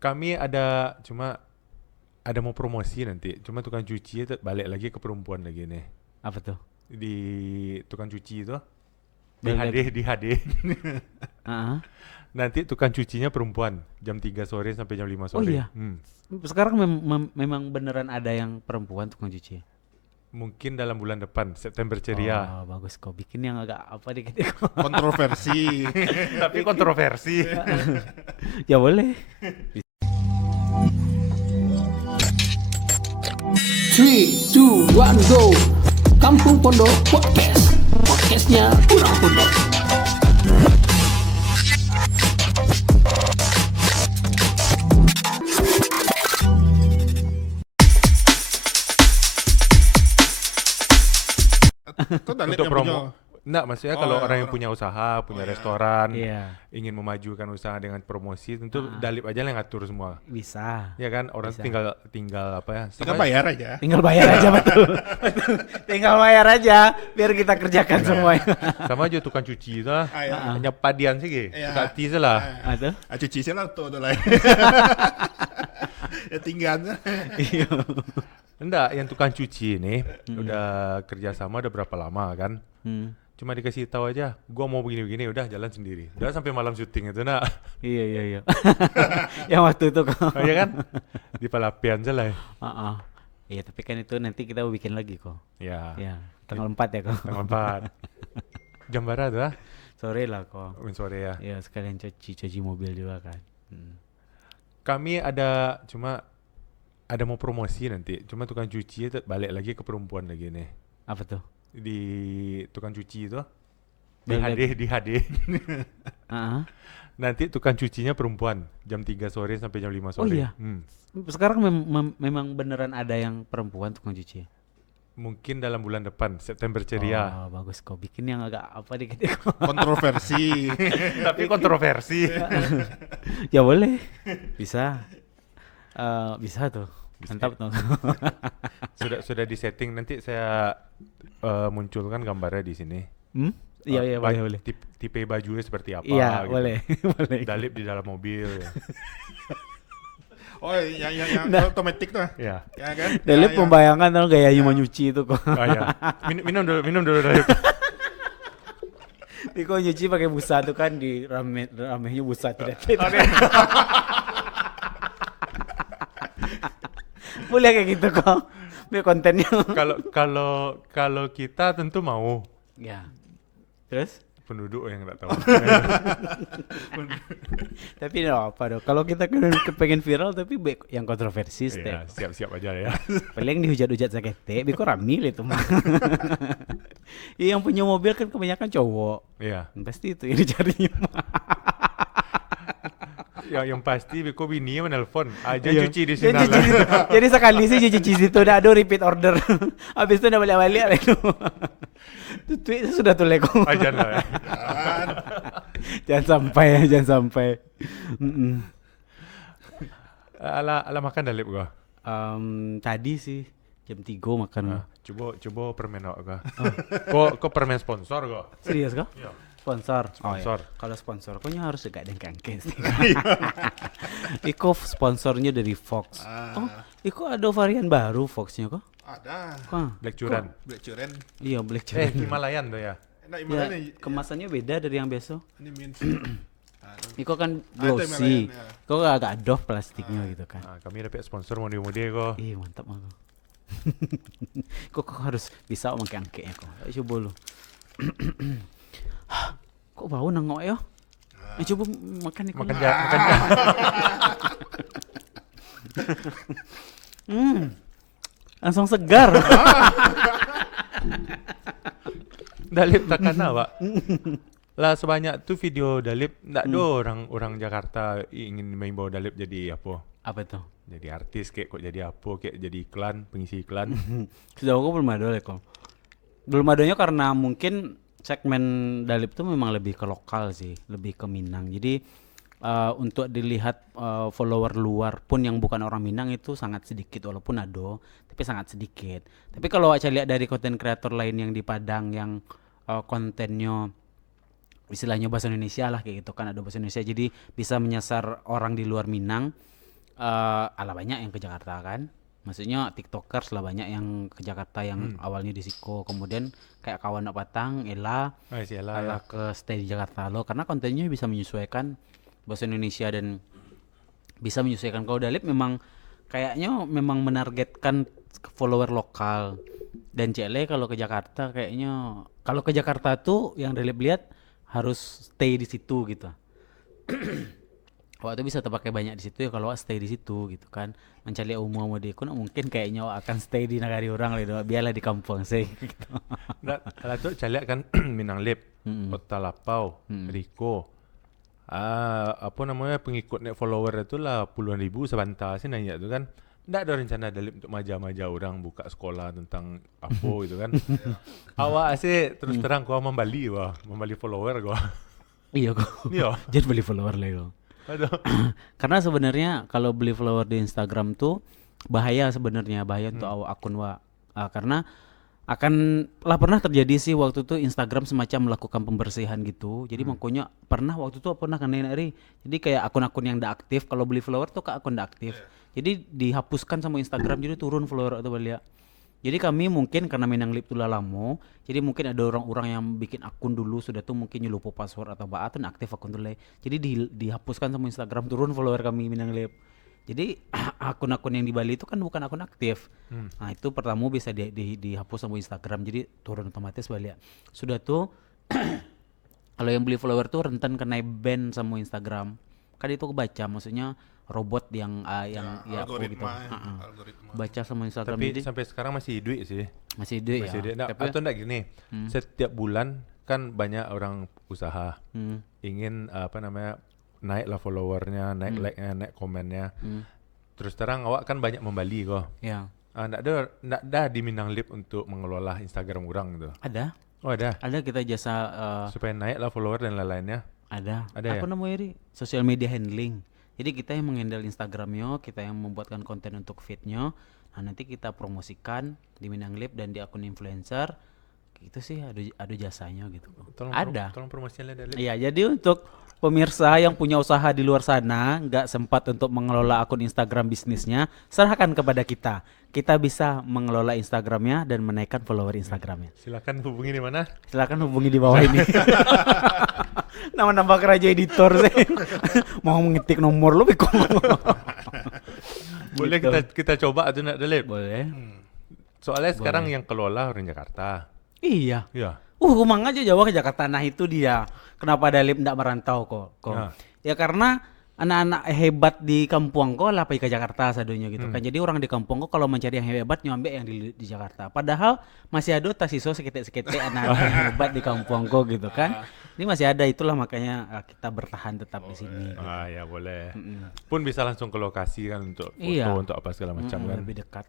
Kami ada mau promosi nanti. Cuma tukang cuci balik lagi ke perempuan lagi nih. Apa tuh? Di tukang cuci itu di Balik HD lagi. di HD. Ah. Nanti tukang cucinya perempuan jam 3 sore sampai jam 5 Oh sore. iya. Sekarang memang beneran ada yang perempuan tukang cuci. Mungkin dalam bulan depan, September ceria. Oh, bagus kau bikin yang agak apa dikit. Kontroversi. Tapi kontroversi. Ya boleh. 3, 2, 1, go. Kampung Pondok Podcast. Podcastnya kurang pondok. Itu Dalip Untuk yang promo. punya. Enggak, maksudnya Oh, kalau ya, orang yang orang. punya usaha, punya Oh, ya. restoran, Iya, ingin memajukan usaha dengan promosi, tentu Ah. Dalip aja yang ngatur semua. bisa. Ya kan, orang Bisa. tinggal apa ya? Tinggal sama- bayar aja. Tinggal bayar aja betul. Betul. Tinggal bayar aja biar kita kerjakan semuanya. Sama aja tukang cuci itu lah. Ah, ya. Hanya padian sih, Iya. suka hati lah. Aduh. Cuci sih lah tuh lah. Ya tinggal. Iya. Enggak, yang tukang cuci ini udah kerjasama udah berapa lama kan? Hmm. Cuma dikasih tahu aja, gua mau begini-begini, udah jalan sendiri. Udah sampai malam syuting itu nak. Iya. Yang waktu itu kok. Oh, ya kan? Di Palapian aja lah. Iya, tapi kan itu nanti kita mau bikin lagi kok. Ya, Ya, tanggal 4 ya kok. tanggal 4. Jam barat tuh, Sore lah kok. sore ya. Ya, sekalian cuci mobil juga kan. Kami ada mau promosi nanti. Cuma tukang cuci balik lagi ke perempuan lagi nih. Apa tuh? Di tukang cuci itu di Balik HD di HD. Ah. Nanti tukang cucinya perempuan jam 3 sore sampai jam 5 Oh sore. iya. Sekarang memang beneran ada yang perempuan tukang cuci. Mungkin dalam bulan depan, September ceria. Oh, bagus kau bikin yang agak apa dikit. Kontroversi. Tapi kontroversi. Ya boleh. Bisa. Bisa tuh. Bisa. Mantap tuh. Sudah disetting, nanti saya munculkan gambarnya di sini. Iya, boleh. Tipe bajunya seperti apa Iya, gitu. boleh. Boleh. Dalip di dalam mobil. Oh, yang Nah. otomatis tuh. Ya. Ya kan? Dalip Ya, membayangkan tau gayanya mau nyuci itu kok. Oh ya. Minum dulu Dalip. Dia kok nyuci pakai busa tuh kan di ramenya busa tidak. Boleh kayak gitu kok. Biar kontennya. Kalau kita tentu mau, Ya. Terus? penduduk yang nggak tahu. Tapi no apa dong. Kalau kita pengen viral tapi baik yang kontroversi Ya, step. siap-siap aja ya. Paling dihujat-hujat sakit. Biko ramil itu mah. Iya, yang punya mobil kan kebanyakan cowok. Iya. Pasti itu yang dicarinya. Yang pasti Biko bini menelpon aja Iya. cuci di Dia sini. cuci situ. Jadi sekali sih cuci situ udah aduh repeat order. Habis itu udah balik-balik lagi. Tweet sudah tuh leko. Aja lah. Ya. Jangan sampai. Mm-mm. Ala makan Dalip gua. Tadi sih jam 3 makan. Coba permen gua. Kok permen sponsor gua? Serius kok? Iya. Sponsor. Sponsor. Oh, iya. Kalau sponsor koknya harus gak ada kangkes. Iko sponsornya dari Fox. Oh, Iko ada varian baru Foxnya kok. Ada. Black Curan. Black Curen. Iya, Black Cherry. Himalayan tuh ya. Nah, Ya, gimana nih? kemasannya beda dari yang biasa. Ini means. Iko kan Ada glossy. Himalayan, ya. Kok agak doff plastiknya gitu kan. Kami dapat sponsor mode-mode kok. Ih, mantap mah. Kok harus bisa pakai angkeknya kok. Ayo coba lu. Kok bau nengok ya? Coba makan nih. Makan makan Langsung segar. Dalip takkan Pak. Lah sebanyak tuh video Dalip ndak ada orang Jakarta ingin main bawa Dalip jadi apa? Apa tuh? Jadi artis kayak kok jadi apa kayak jadi iklan, pengisi iklan. Sejauh aku belum ada kok. Belum adanya karena mungkin segmen Dalip tuh memang lebih ke lokal sih, lebih ke Minang. Jadi untuk dilihat follower luar pun yang bukan orang Minang itu sangat sedikit, walaupun ada, tapi sangat sedikit. Tapi kalau saya lihat dari konten kreator lain yang di Padang yang kontennya istilahnya bahasa Indonesia lah kayak gitu kan, ada bahasa Indonesia, jadi bisa menyasar orang di luar Minang. ala banyak yang ke Jakarta kan. Maksudnya tiktokers lah banyak yang ke Jakarta yang awalnya di Siko, kemudian kayak kawan nak Patang, Ella, Sialah ya. ala ke stay di Jakarta lo, karena kontennya bisa menyesuaikan bahasa Indonesia dan bisa menyesuaikan. Kalau Dalip memang kayaknya memang menargetkan follower lokal, dan Cele kalau ke Jakarta kayaknya, kalau ke Jakarta tuh yang Dalip lihat harus stay di situ gitu. Waktu bisa terpakai banyak di situ ya kalau stay di situ gitu kan, mencari umum di aku mungkin kayaknya akan stay di negara orang lah, biarlah di kampung sih gitu. Lah tu caliak kan Minang Lip, Kota Lapau, Riko. Apa namanya pengikut net follower itu lah puluhan ribu sebentar sih nanya tu kan. Nggak ada rencana Dalip untuk maja-maja orang buka sekolah tentang apa gitu kan. Awak sih terus terang gua membali follower gua. Iya kok. Iya. Jangan beli follower lah kok. Aduh. Karena sebenarnya kalau beli follower di Instagram tuh bahaya sebenarnya, bahaya untuk akun karena akan lah pernah terjadi sih waktu itu Instagram semacam melakukan pembersihan gitu. Jadi makanya pernah waktu itu pernah kan Nari. Jadi kayak akun-akun yang tidak aktif kalau beli follower tuh ke akun tidak aktif. Jadi dihapuskan sama Instagram, jadi turun follower atau balik. Jadi kami mungkin karena Minang Lip tuh lama, jadi mungkin ada orang-orang yang bikin akun dulu sudah tuh mungkin lupa password atau tuh aktif akun tuh. Jadi dihapuskan sama Instagram, turun follower kami Minang Lip. Jadi akun-akun yang di Bali itu kan bukan akun aktif. Nah itu pertama bisa dihapus sama Instagram, jadi turun otomatis balik. Sudah tuh kalau yang beli follower tuh rentan kena ban sama Instagram. Kan itu kebaca, maksudnya robot yang ya aku gitu. Algoritma. Baca sama Instagram. Tapi jadi sampai sekarang masih duit sih. masih duit Masih ya. duit. Nah, Tapi atau enggak gini. Setiap bulan kan banyak orang usaha ingin apa namanya naik lah followernya, naik like-nya, naik komennya. Terus terang awak kan banyak membali kok. ya Nggak ada di Minang Lip untuk mengelola Instagram orang gitu. ada Oh ada. kita jasa Supaya naik lah follower dan lain-lainnya. ada Ada apa ya? namanya ini social media handling. Jadi kita yang menghandle Instagramnya, kita yang membuatkan konten untuk feednya. Nah nanti kita promosikan di Minang Lip dan di akun influencer. Gitu sih ada jasanya gitu. Ada. Tolong promosinya Dalip. Iya, jadi untuk pemirsa yang punya usaha di luar sana nggak sempat untuk mengelola akun Instagram bisnisnya, serahkan kepada kita. Kita bisa mengelola Instagramnya dan menaikkan follower Instagramnya. Silakan hubungi di mana? Silakan hubungi di bawah ini. Nama-nama kerja editor sih. Mau mengetik nomor lu Beko. Boleh Gitu. kita coba tuh nak Dalip. Boleh. Soalnya sekarang yang kelola orang Jakarta. Iya. Iya. Rumang aja Jawa ke Jakarta. Nah itu dia. Kenapa Dalip ndak merantau kok? Nah. Ya karena anak-anak hebat di kampung kok lah pergi ke Jakarta sadonya gitu kan. Jadi orang di kampung kok kalau mencari yang hebat nyampe yang di Jakarta. Padahal masih ada tasiso seketik-seketik anak-anak yang hebat di kampung kok gitu kan. Ini masih ada, itulah makanya kita bertahan tetap di sini. Ya boleh. Pun bisa langsung ke lokasi kan untuk foto, Iya. untuk apa segala macam kan. Lebih dekat.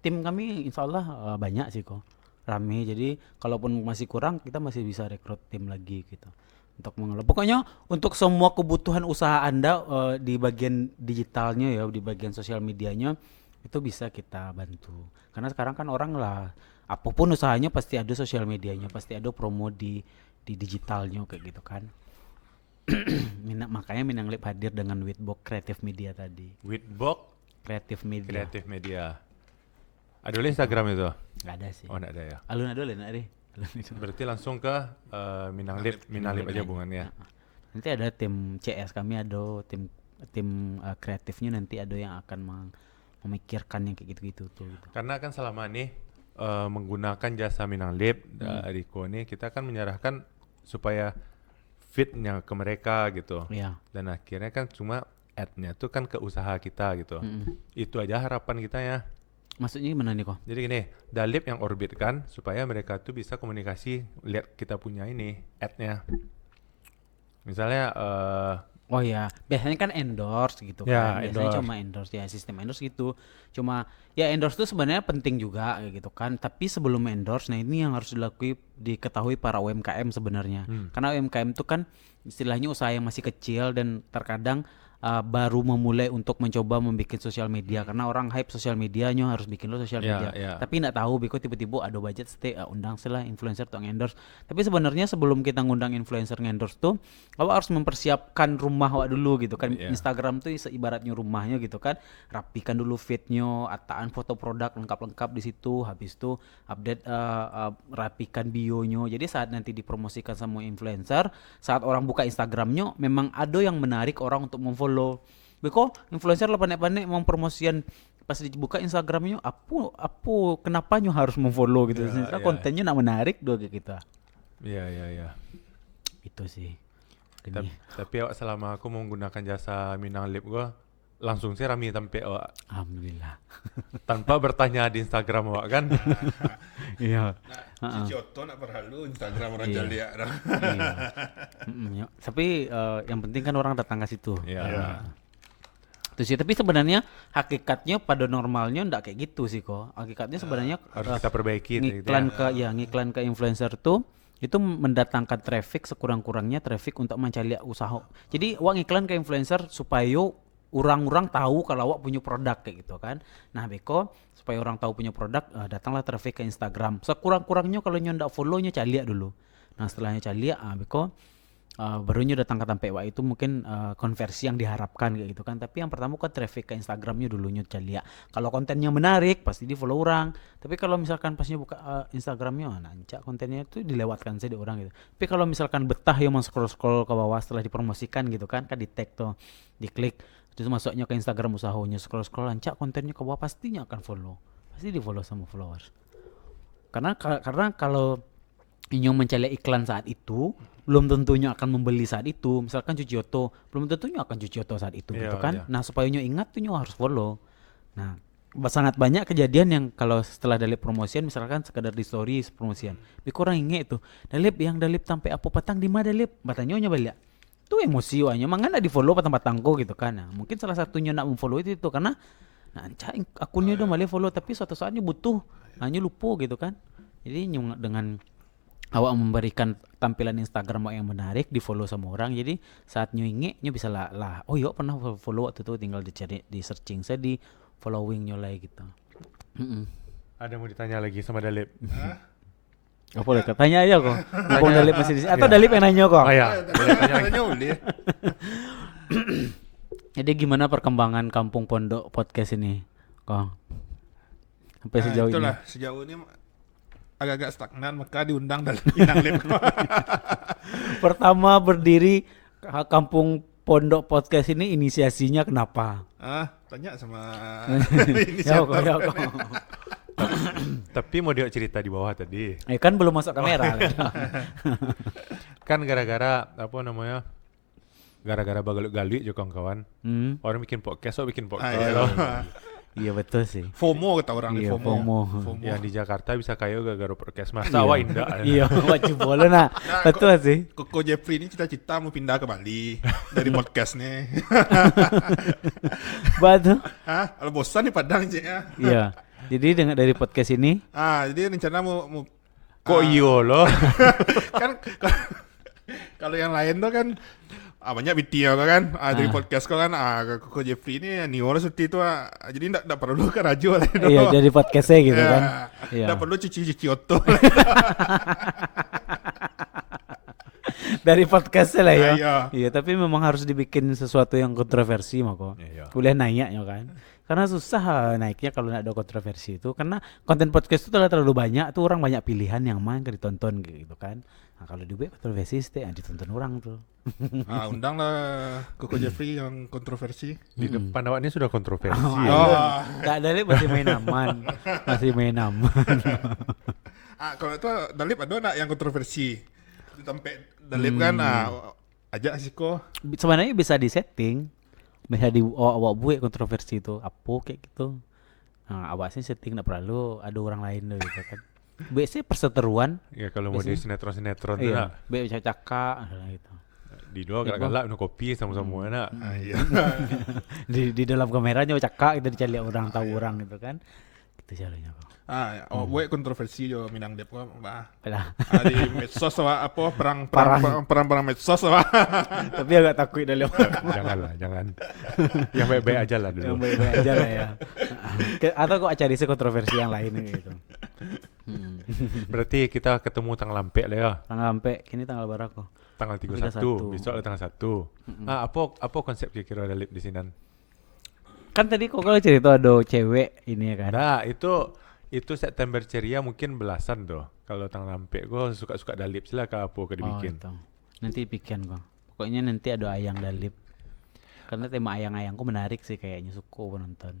Tim kami insya Allah banyak sih kok. Rame. Jadi kalaupun masih kurang kita masih bisa rekrut tim lagi gitu. Untuk mengelola. Pokoknya untuk semua kebutuhan usaha Anda di bagian digitalnya ya, di bagian sosial medianya itu bisa kita bantu. Karena sekarang kan orang lah apapun usahanya pasti ada sosial medianya, pasti ada promo di digitalnya kayak gitu kan. Makanya Minang Lip hadir dengan Witbox Creative Media tadi. Witbox Creative Media. Creative Media. Ada oleh Instagram itu? Nggak ada sih. Oh, enggak ada ya. Alun ada lah deh. Berarti langsung ke Minang Lip aja hubungannya. Nanti ada tim CS kami, ada tim kreatifnya nanti ada yang akan memikirkan yang kayak gitu-gitu tuh. Gitu. Karena kan selama ini menggunakan jasa Minang Lip Riko ini kita kan menyerahkan supaya fitnya ke mereka gitu. Iya. Dan akhirnya kan cuma ad-nya tuh kan ke usaha kita gitu. Itu aja harapan kita ya. Maksudnya gimana nih kok? Jadi gini, Dalip yang orbitkan supaya mereka tuh bisa komunikasi lihat kita punya ini ad-nya. Misalnya Oh ya, biasanya kan endorse gitu Ya, kan. Biasanya endorse. cuma endorse ya, sistem endorse gitu. Cuma ya endorse itu sebenarnya penting juga kayak gitu kan. Tapi sebelum endorse, nah ini yang harus diketahui para UMKM sebenarnya. Karena UMKM itu kan istilahnya usaha yang masih kecil dan terkadang baru memulai untuk mencoba membuat sosial media karena orang hype sosial medianya harus bikin lo sosial media. Tapi nggak tahu beko tiba-tiba ada budget undang selah influencer untuk endorse. Tapi sebenarnya sebelum kita ngundang influencer endorse tuh awak harus mempersiapkan rumah awak dulu gitu kan. Instagram tuh ibaratnya rumahnya gitu kan. Rapikan dulu feednya, ataan foto produk lengkap-lengkap di situ. Habis itu update rapikan bio-nya. Jadi saat nanti dipromosikan sama influencer, saat orang buka Instagramnya memang ada yang menarik orang untuk memfollow. Beko influencer lah pandai-pandai mempromosikan pas dibuka Instagramnya apa kenapa nyo harus memfollow gitu. Kontennya nak menarik doa kayak kita. Iya. Itu sih. Tapi awak selama aku menggunakan jasa Minang Lip gua langsung sih rame sampai awak. Alhamdulillah. Tanpa bertanya di Instagram awak kan. Iya. Cici Otto nak perhalu Instagram orang Jalia. Tapi yang penting kan orang datang ke situ. Iya. Itu sih. Tapi sebenarnya hakikatnya pada normalnya ndak kayak gitu sih kok. Hakikatnya sebenarnya Harus kita perbaiki ngiklan ke influencer tuh itu mendatangkan traffic sekurang-kurangnya traffic untuk mencari usaha. Jadi awak ngiklan ke influencer supaya orang-orang tahu kalau awak punya produk kayak gitu kan. Nah beko supaya orang tahu punya produk datanglah traffic ke Instagram. Sekurang-kurangnya kalau nyo ndak follow-nya cari dulu. Nah setelahnya cari beko barunya datang ke tempat awak itu mungkin konversi yang diharapkan kayak gitu kan. Tapi yang pertama kan traffic ke Instagramnya dulunya cari. Kalau kontennya menarik pasti di follow orang. Tapi kalau misalkan pasnya buka Instagramnya nancak kontennya itu dilewatkan saja di orang gitu. Tapi kalau misalkan betah yang mau scroll ke bawah setelah dipromosikan gitu kan di tag tuh diklik terus masuknya ke Instagram usahanya scroll lancak kontennya ke bawah pastinya akan follow. Pasti di follow sama followers. Karena kalau ingin mencari iklan saat itu belum tentunya akan membeli saat itu. Misalkan cuci oto belum tentunya akan cuci oto saat itu gitu kan. Nah supaya nyo ingat tuh nyo harus follow. Nah sangat banyak kejadian yang kalau setelah dalip promosian misalkan sekadar di story promosian tapi kurang inget itu dalip sampai apa patang di mana dalip batanya nyo balik tuh emosi wanya mangan di follow patang-patangko gitu kan. Nah, mungkin salah satunya nak memfollow itu karena akunnya udah malah follow tapi suatu saatnya butuh hanya lupa gitu kan. Jadi dengan awak memberikan tampilan Instagram yang menarik di follow sama orang jadi saat nyo inget nyo bisa lah oh yo pernah follow waktu itu tinggal dicari di searching saya di following nyo lah gitu. Ada mau ditanya lagi sama Dalip? Apa boleh tanya aja kok. Mumpung Dalip masih di sini atau Dalip yang nanya kok? Oh ya. Tanya boleh. Jadi gimana perkembangan Kampung Pondok podcast ini, Kong? Sampai sejauh ini. Itulah sejauh ini agak-agak stagnan maka diundang dalam Minang Lip. Pertama berdiri Kampung Pondok podcast ini inisiasinya kenapa? Tanya sama inisiator. Tapi mau dia cerita di bawah tadi. Kan belum masuk kamera. Kan gara-gara gara-gara bagalu-galu juga kawan. Orang bikin podcast, bikin podcast. Iya betul sih. FOMO kata orang iya, FOMO. Yang di Jakarta bisa kayo gara-gara podcast masa awak indah. Iya, wajib boleh nah. Betul sih. Koko Jeffrey ini cita-cita mau pindah ke Bali dari podcastnya. Betul. Kalau bosan di Padang cik ya. Iya. Jadi dari podcast ini jadi rencana mau kok iyo loh. Kan kalau yang lain tuh kan banyak BT kan dari podcast kan Koko Jeffrey ini Niora seperti itu jadi enggak perlu ke radio lah itu. Iya, jadi podcastnya gitu kan. Iya. Enggak perlu cuci oto. Dari podcastnya lah ya. Iya, tapi memang harus dibikin sesuatu yang kontroversi mako. Boleh nanya ya kan. Karena susah naiknya kalau ada kontroversi itu karena konten podcast itu terlalu banyak tuh orang banyak pilihan yang main ditonton gitu kan. Nah kalau dibuat kontroversi ditonton orang tuh. Undanglah Koko Jeffrey yang kontroversi. Di depan awaknya sudah kontroversi. Enggak ada masih main aman. Kalau itu Dalip ada nak yang kontroversi. Di tempat Dalip kan ajak sih kok. Sebenarnya bisa disetting. Bisa awak buat kontroversi itu apa kayak gitu. Nah, awak sih setting enggak perlu ada orang lain gitu kan. Biasanya perseteruan. Ya kalau mau di sinetron tuh iya, bisa cakak gitu. Di dua galak minum kopi sama-sama enak. Iya. di dalam kameranya cakak kita dicari orang tahu orang gitu kan. Gitu caranya kok. Buat kontroversi jo Minang Dep ko bah. Lah. Di medsos apa perang medsos Tapi agak takut dalam. Janganlah, jangan. Yang baik-baik aja lah Yang dulu. baik-baik aja lah ya. Atau kok cari kontroversi yang lain gitu. Berarti kita ketemu tanggal lampek lah ya. Tanggal sampai kini tanggal berapa? Tanggal 31. 31. Besok lah tanggal 1. Apa konsep kira-kira Dalip di sini? Kan tadi kok kalau cerita ada cewek ini ya kan. Nah, itu September ceria mungkin belasan tuh. Kalau tanggal lampek gua suka-suka Dalip sila ke apa ke dibikin. Gitu. Nanti bikin kok. Pokoknya nanti ada ayang Dalip. Karena tema ayang-ayangku menarik sih kayaknya suka penonton.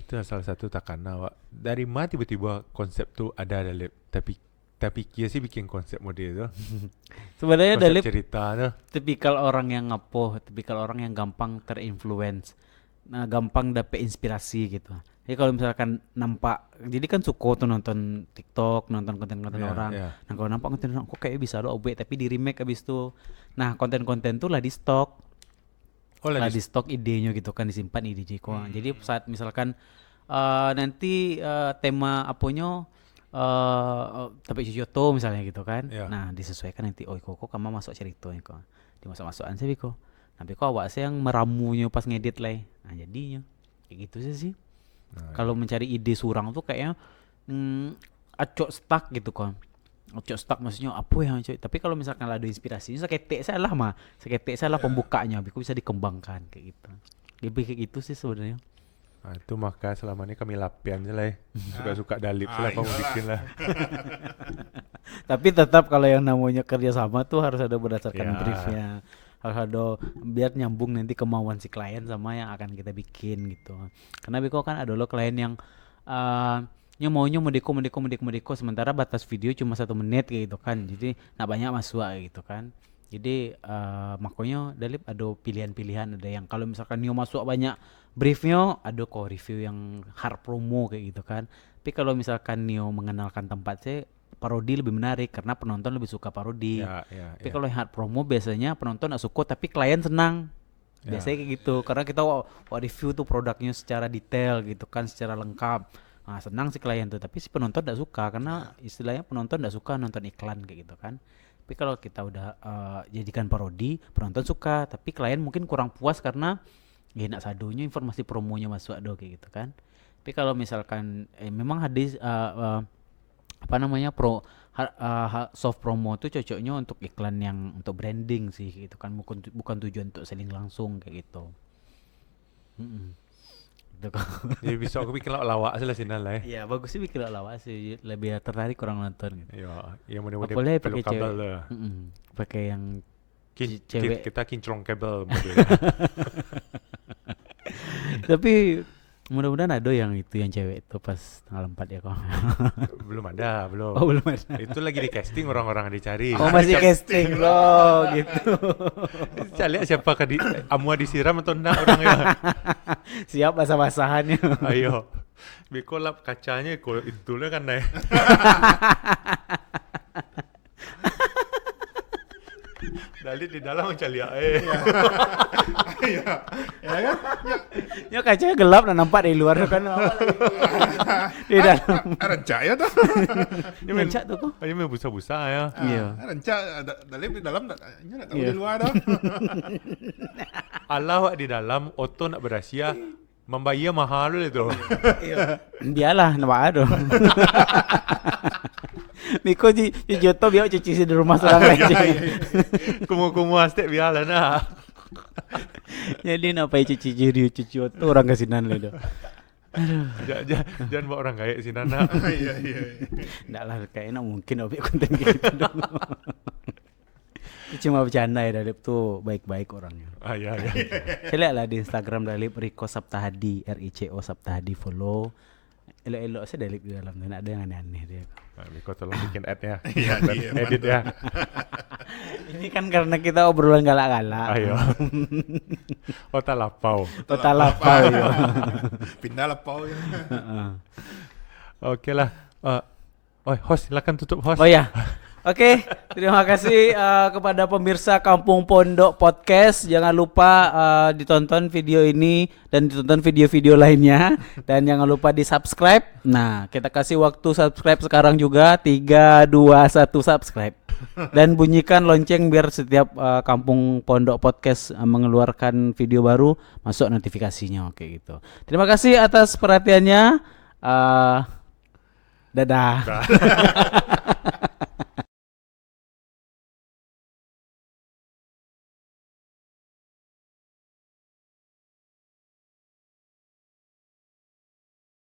Itu salah satu takana Wak. Dari mana tiba-tiba konsep tuh ada Dalip? Tapi kia sih bikin konsep model tuh. Sebenarnya Konsep Dalip cerita tuh. tipikal orang yang tipikal orang yang gampang terinfluence. Nah, gampang dapet inspirasi gitu. Jadi kalau misalkan nampak, jadi kan suka tuh nonton TikTok, nonton konten-konten orang. Nah, kalau nampak konten orang kok kayak bisa lo obek tapi di remake abis itu. Nah, konten-konten tuh lah di stok. Lah di stok idenya gitu kan, disimpan ide Jiko. Jadi saat misalkan nanti tema aponyo tapi Ciyoto misalnya gitu kan. Nah, disesuaikan nanti kok kamu masuk ceritanya kok. Dimasuk-masukan sih Biko. Tapi kok awak sih yang meramunya pas ngedit lah. Nah, jadinya kayak gitu sih. Kalau mencari ide surang tuh kayaknya acok stuck gitu kan. Acok stuck maksudnya apa yang acok. Tapi kalau misalkan ada inspirasi, seketik salah pembukanya, Biko bisa dikembangkan kayak gitu. Lebih kayak gitu sih sebenarnya. Itu maka selama ini kami lapian je lah. Suka-suka Dalip sila kamu bikin lah. Tapi tetap kalau yang namanya kerjasama tuh harus ada berdasarkan briefnya. Harus ada biar nyambung nanti kemauan si klien sama yang akan kita bikin gitu. Karena Biko kan ada lo klien yang maunya mediko sementara batas video cuma 1 menit kayak gitu kan. Jadi nak banyak masuk gitu kan. Jadi makanya Dalip ada pilihan-pilihan, ada yang kalau misalkan Nio masuk banyak briefnya, ada kok review yang hard promo kayak gitu kan. Tapi kalau misalkan Nio mengenalkan tempat sih parodi lebih menarik karena penonton lebih suka parodi. Tapi kalau hard promo biasanya penonton gak suka tapi klien senang. Biasanya kayak gitu karena kita review tuh produknya secara detail gitu kan, secara lengkap. Nah, senang si klien tuh, tapi si penonton gak suka karena istilahnya penonton gak suka nonton iklan kayak gitu kan. Tapi kalau kita udah jadikan parodi, penonton suka, tapi klien mungkin kurang puas karena nak sadonya informasi promonya masuk kayak gitu kan. Tapi kalau misalkan memang hadis soft promo tuh cocoknya untuk iklan yang untuk branding sih gitu kan, bukan tujuan untuk selling langsung kayak gitu. Gitu kan. Jadi bisa aku bikin lawak sih lah sinan lah. Iya, bagus sih bikin lawak sih, lebih tertarik orang nonton gitu. Iya, model-model Boleh perlu pakai kabel cewek. lah. Pakai yang Cewek kita kinclong kabel model. tapi mudah-mudahan ada yang itu yang cewek itu pas tanggal 4 ya kok. belum ada. Oh, belum ada. Itu lagi di casting orang-orang dicari. Oh, masih casting loh gitu. Cari lihat siapa amua disiram atau enggak orangnya. Siap basah-basahannya. Ayo. Biko lap kacanya itulah kan deh. Dalit di dalam mencari Iya kan? Ya kacanya gelap dan nampak dari luar kan. Di dalam. Rencak ya tuh. Ini mencak tuh kok. Ini main busa-busa ya. Iya. Rencak Dalip di dalam enggak tahu di luar dah. Allah di dalam oto nak berahsia membayar mahal itu. Biarlah nampak ada. Miko Joto biar cuci di rumah seorang aja. Kumu-kumu astek biarlah nah. Jadi apa cuci Joto orang kasinan lah. Jangan bawa orang kayak si Nana. Iya. Enggak lah, kayaknya mungkin objek konten gitu dong. Cuma bercanda ya, Dalip tuh baik-baik orangnya. Iya. Saya lihat lah di Instagram Dalip Rico Saptahadi, RICO Saptahadi, follow. Elok-elok saya Dalip di dalam, dan ada yang aneh-aneh dia. Miko tolong bikin ad-nya. Iya, Edit ya. Ini kan karena kita obrolan galak-galak. Ayo. Otak lapau. Total lapau ya. Pindah lapau ya. Oke lah. Host silakan tutup host. Oh ya. Oke, terima kasih kepada pemirsa Kampung Pondok Podcast. Jangan lupa ditonton video ini dan ditonton video-video lainnya. Dan jangan lupa di-subscribe. Nah, kita kasih waktu subscribe sekarang juga. 3, 2, 1 subscribe. Dan bunyikan lonceng biar setiap Kampung Pondok Podcast mengeluarkan video baru masuk notifikasinya. Oke gitu. Terima kasih atas perhatiannya. Dadah.